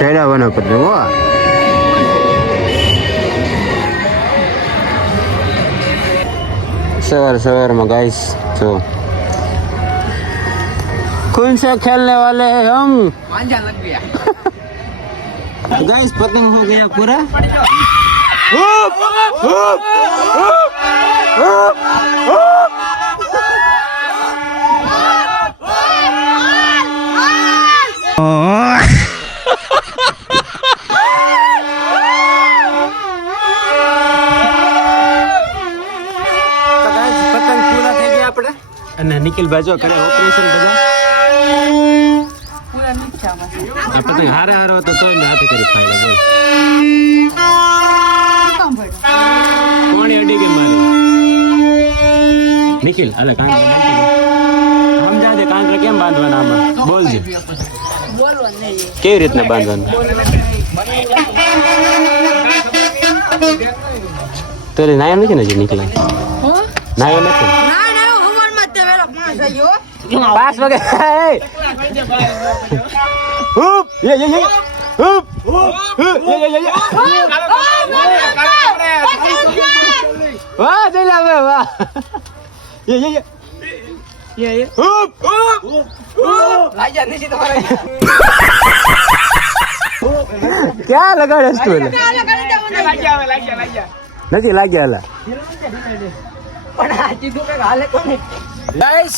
ચડાવવાનો પતંગ હો सवार में गाइस तो कौन सा खेलने वाले हैं हम मांझा लग गया गाइस पतंग हो गया पूरा અને નિખિલ બાજુ કરે ઓપરેશન બધા पूरा नीचा में આ પતંગ હારા હારો હતો તોય મેં હાથે કરી ફાયદો બોલ कम पड़ કોણી અડી ગઈ મારી નિખિલ અલે કાંકરા સમજા દે કાંકરા કેમ બાંધવાના આમાં બોલજે बोलो नहीं કેવી રીતના બાંધવાના તો નાયો નથી ને જે નિખિલ हो નાયો નથી ना ना हमार मत वेला पास आयो 5 વાગે હુપ યે હુપ યે વાહ જઈલા વે વાહ યે હુપ राजा नहीं तुम्हारा ક્યાં લગાડે તું लग गया નથી લાગ્યા અલા પણ આ ચીધું કે હાલે કોને ગાઈસ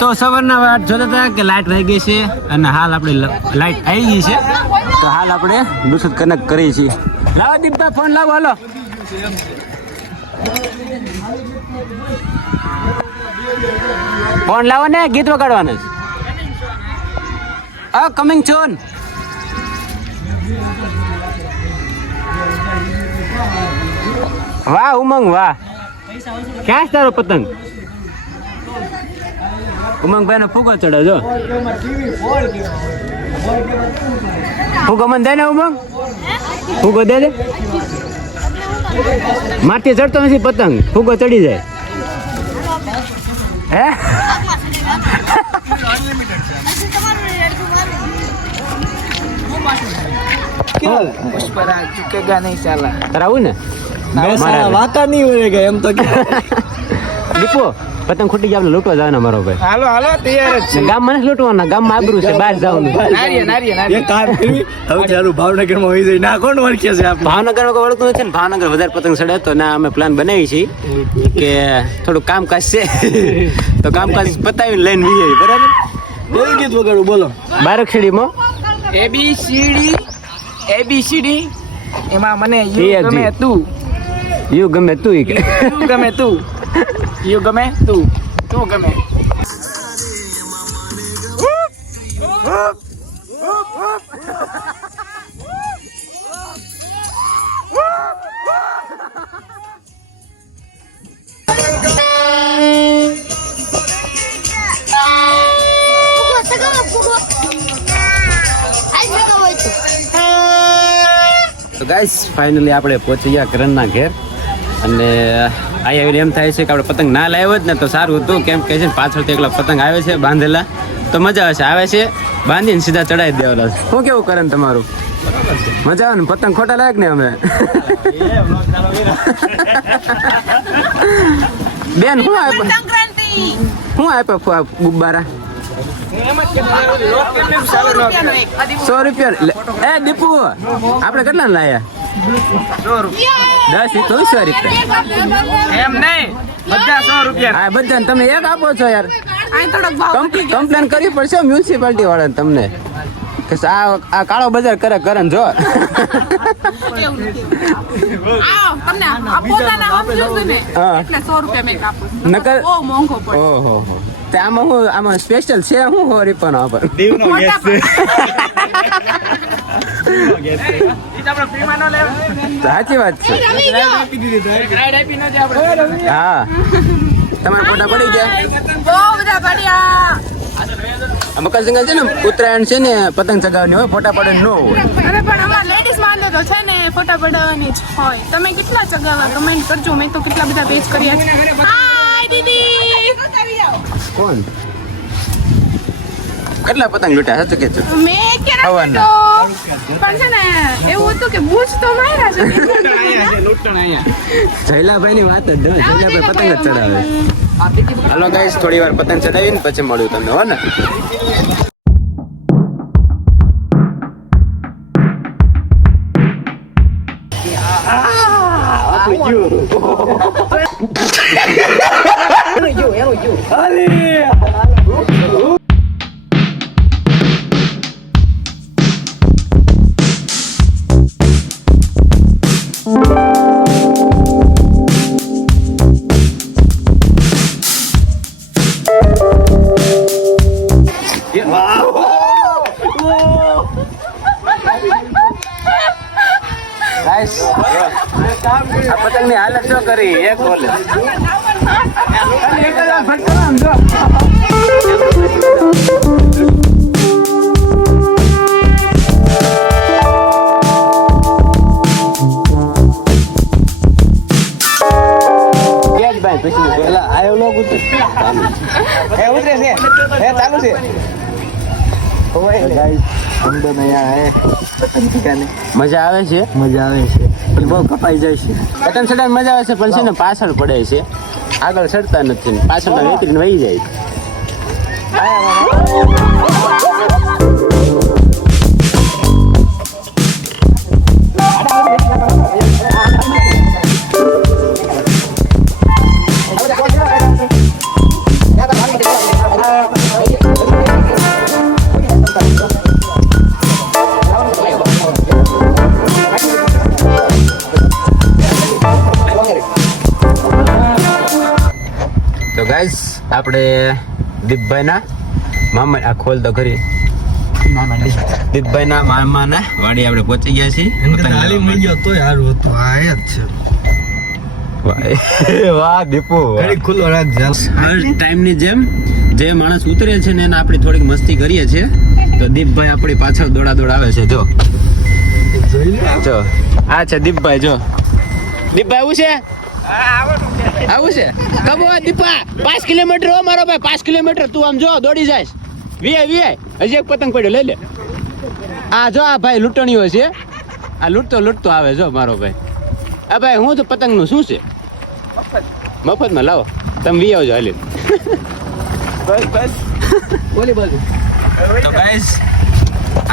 તો સવારના વાત જોતા હતા કે લાઈટ વહી ગઈ છે અને હાલ આપણે લાઈટ આવી ગઈ છે તો હાલ આપણે બ્લુટૂથ કનેક્ટ કરીએ છીએ લાવો દીપભાઈ ફોન લાવો હાલો ફોન લાવો ને ગીત વગાડવાનું છે કમિંગ સોન વાહ ઉમંગ વાહ ક્યાં છે તારો પતંગ ઉમંગભાઈ નો ફૂગો ચડે જો ફૂગો મને દે ને ઉમંગ ફૂગો દે મારથી ચડતો નથી પતંગ ફૂગો ચડી જાય હે पुष्पराज चुकेगा नहीं साला તારા આવું ને વાકા નહીં હોય ગયા એમ તો દીપો પતંગ ખૂટી ગયા આપણે લૂંટવા જવાના મારો ભાઈ હાલો હાલો તૈયાર જ છે ગામમાં નથી લૂંટવાના ગામમાં આબરૂ છે બહાર જવાનું એ કામ કરવી હવે ચાલુ ભાવનગરમાં હોય જાય ના કોણ ઓળખે છે આપણે ભાવનગરમાં કોઈ ઓળખતું નથી ને ભાવનગર વધારે પતંગ ચડે તો ના અમે પ્લાન બનાવી છીએ કે થોડું કામકાજ છે તો કામકાજ પતાવીને લઈને વીએ બરાબર કેવું ગીત વગાડું બોલો બારકશેડીમાં ABCD એમાં મને એ યુ ગમે તું યુ ગમે તું ઈ કે યુ ગમે તું યુ ગમે તું તું ગમે તો ગાઈસ ફાઇનલી આપણે પહોંચી ગયા કરણના ઘેર અને અહીં આવીને એમ થાય છે કે આપણે પતંગ ના લાવ્યો જ ને તો સારું હતું કેમ કે છે ને પાછળથી એકલા પતંગ આવે છે બાંધેલા તો મજા આવે છે બાંધીને સીધા ચડાવી દેવાના શું કેવું કરણ તમારું મજા આવે ને પતંગ ખોટા લાયક ને અમે બેન શું આપ્યો ગુબ્બારા 100 રૂપિયા એ દીપુ આપણે કેટલા લાયા 100 રૂપિયા 10 તો 100 રૂપિયા એમ નહીં બધા 100 રૂપિયા હા બધાને તમે એક આપો છો યાર આ થોડોક ભાવ કમ્પ્લેન કરવી પડશે મ્યુનિસિપાલિટી વાળાને તમને કે આ કાળો બજાર કરે કરન જો તમને પોતાના સમજો છો ને એટલે 100 રૂપિયા મેં કાપું નકર બહુ મોંઘો પડે ઓહો તે આમાં સ્પેશિયલ છે હું હો રીપનો આપણ દીવનો ગેસ છે ઈ તો આપણે ફ્રીમાં ન લેવા સાચી વાત છે રાઈડ આપી ન દે આપણે હા તમારા ફોટા પડી ગયા બહુ બધા પડ્યા મકરસંક્રાંતિ છે ને ઉત્તરાયણ છે ને પતંગ ચગાવવાની હોય ફોટા પડે ન હોય અરે પણ અમાર લેડીઝ માં તો છે ને ફોટા પડાવવાની જ હોય તમે કેટલા ચગાવવા કમેન્ટ કરજો મેં તો કેટલા બધા પેજ કર્યા છે હાય દીદી કોણ કેટલા પતંગ લૂટ્યા સાચું કે છે? મેં ક્યારે હવાના. તો પણ છે ને એવું હતું કે બૂચ તો માર્યા છે જયલાભાઈ ની વાત જ જો, જયલાભાઈ પતંગ જ ચડાવે. હાલો ગાઈસ, થોડી વાર પતંગ ચડાવીને પછી મળ્યું તમને, હો ને? ગાઈસ, આ પતંગની હાલત શું કરી? એક બોલે મજા આવે છે. પણ બહુ કપાઈ જાય છે. પતંગ ચડાવવાની મજા આવે છે, પણ છે ને પાછળ પડે છે, આગળ ચડતા નથી, પાછળ વેતરીને વહી જાય. તો ગાઈસ, આપણે દીપભાઈના મામા આ ખોલ તો કરી દીપભાઈના મામાના વાડી આપણે પહોંચી ગયા છીએ. વાહ દીપુ, ખુલ્લો રાખ. ટાઈમની જેમ જે માણસ ઉતરે છે ને એને આપણે થોડીક મસ્તી કરીએ છીએ, તો દીપભાઈ આપણી પાછળ દોડા આવે છે. જો આ છે દીપભાઈ. જો દીપભાઈ આવું છે, આવું છે. કબો દીપા 5 કિલોમીટર હો મારો ભાઈ, 5 કિલોમીટર. તું આમ જો દોડી જાય. વીઆઈ હજી એક પતંગ પડ્યો, લઈ લે. આ જો આ ભાઈ લૂંટણીઓ છે, આ લૂંટતો આવે. જો મારો ભાઈ, આ ભાઈ હું તો પતંગ નું શું છે? મફતમાં લાવો તમે, વી આવજો હાલી. બસ બોલી બાજુ. તો ગાઈસ,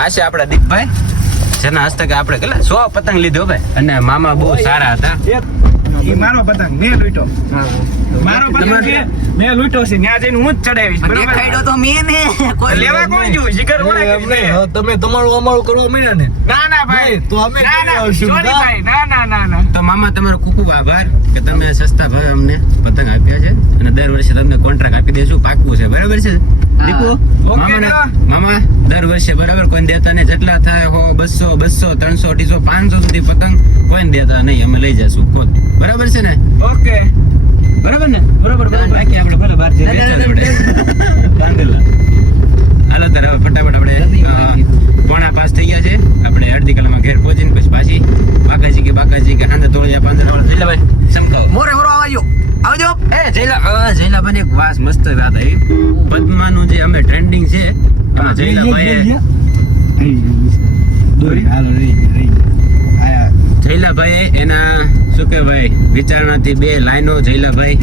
આ છે આપણા દીપભાઈ, જેના હસ્તકે આપણે કેટલા 100 પતંગ લીધો ભાઈ. અને મામા બહુ સારા હતા. મારો પતંગ મેં લૂંટ્યો. મારો પતંગ છે મેં લૂંટ્યો છે. ત્યાં જઈને હું જ ચડાવીશ. દેખાડ્યો તો મેં ને લેવા કોણ જોયું? જીગર કોણે કીધું? તમે તમારું અમારું કરવા મળ્યા ને? ના ભાઈ, તો અમે સોરી ભાઈ. ના. તો મામા તમારો ખૂબ ખૂબ આભાર કે તમે સસ્તા ભાવે અમને પતંગ આપ્યા છે, અને દર વર્ષે તમને કોન્ટ્રાક્ટ આપી દઈશું, પાકવું છે. બરાબર છે દીપુ? મામા દર વર્ષે બરાબર કોઈ દેતા નહીં. જેટલા થાય 100, 200, 300, 250, 500 સુધી પતંગ કોઈ દેતા નહીં, અમે લઈ જશું ખુદ. બરાબર છે ને? ઓકે, બરાબર ને? બરાબર. બાકી આપણે ભલે બહાર જઈએ બાંધેલા. હાલો તારે હવે ફટાફટ આપણે 4:05 થઈ ગયા છે. આપણે અડધી કલાકમાં ઘેર પહોંચીને પછી પાછી બાકાજી કે હાંધે તોળિયા પાંદડા જઈલાભાઈ સમકાવો. મોરે આવજો એ જઈલાભાઈ એક વાસ મસ્ત વાત આવી. પદ્માનું જે અમે ટ્રેન્ડિંગ છે એમાં જઈલાભાઈ એના શું કહેવાય વિચારણાથી 2 લાઈનો જઈલાભાઈ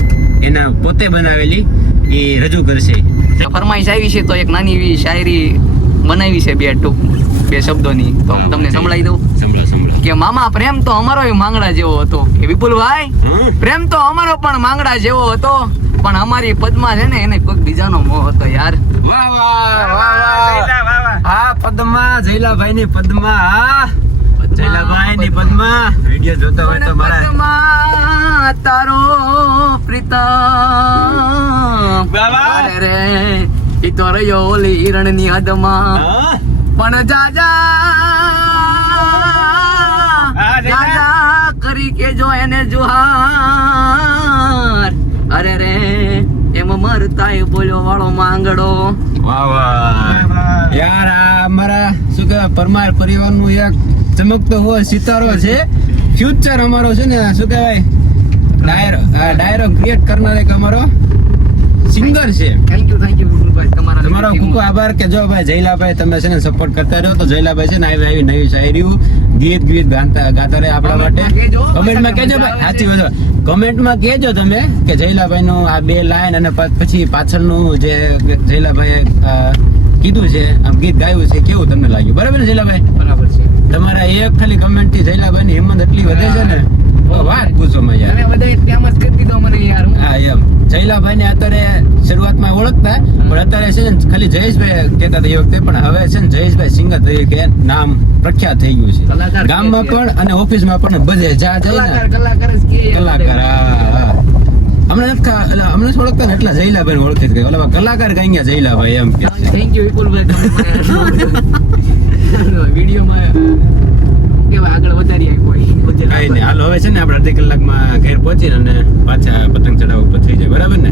એના પોતે બનાવેલી એ રજૂ કરશે. ફરમાઈશ આવી છે તો એક નાની એવી શાયરી બનાવી છે, 2 શબ્દોની, તો તમને સંભળાવી દઉં. સંભળા કે મામા પ્રેમ તો અમારો માંગડા જેવો હતો. કે વિપુલભાઈ, પ્રેમ તો અમારો પણ માંગડા જેવો હતો, પણ અમારી પદ્મા છે ને એને કોઈ બીજાનો મોહ હતો યાર. હા પદ્મા, જઈલાભાઈ ની પદ્મા, જઈલાભાઈ ની પદ્મા. વિડિયો જોતા હોય તો મારા પદ્મા તારો પ્રીતમ અરે રે ઈ તો રહ્યો ઓલી હિરણ ની હદમાં, પણ જાજા કરી કે જો એને જોહાર. અરે રે એમ મરતાય બોલ્યો વાળો માંગડો. યાર આ અમારા શું કહેવાય પરમાર પરિવાર નું એક ચમકતો હોય સિતારો છે. ફ્યુચર અમારો છે ને શું કહેવાય ડાયરો ક્રિએટ કરનાર એક અમારો સિંગર છે. થેન્ક યુ બસ તમારો ખૂબ આભાર કે જો ભાઈ જયલાભાઈ તમે છે ને સપોર્ટ કરતા રહ્યો તો જયલાભાઈ છે ને આવી નવી શાયરીઓ ગીત ગાતા રહે આપણા માટે. કમેન્ટમાં કહેજો ભાઈ, સાચી વાત, કમેન્ટમાં કહેજો તમે કે જયલાભાઈ નું આ 2 લાઈન અને પછી પાછળનું જે જયલાભાઈ કીધું છે આમ ગીત ગાયું છે કેવું તમને લાગ્યું? બરાબર ને જયલાભાઈ? બરાબર છે. તમારા એક ખાલી કમેન્ટ થી જયલાભાઈ ની હિંમત એટલી વધે છે ને વાત પૂછો માં યાર. તમે બધા તેમ જ કરી દીધો મને યાર. હા એમ જયલાભાઈ ને અત્યારે શરૂઆતમાં ઓળખતા પણ અત્યારે છે ને ખાલી જયેશભાઈ કહેતા હતા એ વખતે, પણ હવે છે ને જયેશભાઈ સિંગર તરીકે નામ પ્રખ્યાત થઈ ગયું છે કલાકાર ગામમાં કે પણ અને ઓફિસમાં પણ બધે જા જાય ને કલાકાર જ કે કલાકાર. હા અમને નથી ઓળખતા ને એટલા જયલાભાઈ ઓળખી ગઈ. ઓલા કલાકાર કઈ ગયા જયલાભાઈ એમ કે થેન્ક યુ વિપુલભાઈ, તમે વિડીયોમાં કેવા આગળ વધારી આપ્યો. કઈ નહીં, હાલ હવે છે ને આપણે અડધી કલાકમાં ઘેર પહોંચીને અને પાછા પતંગ ચડાવવા ઉપર થઈ જાય. બરાબર ને?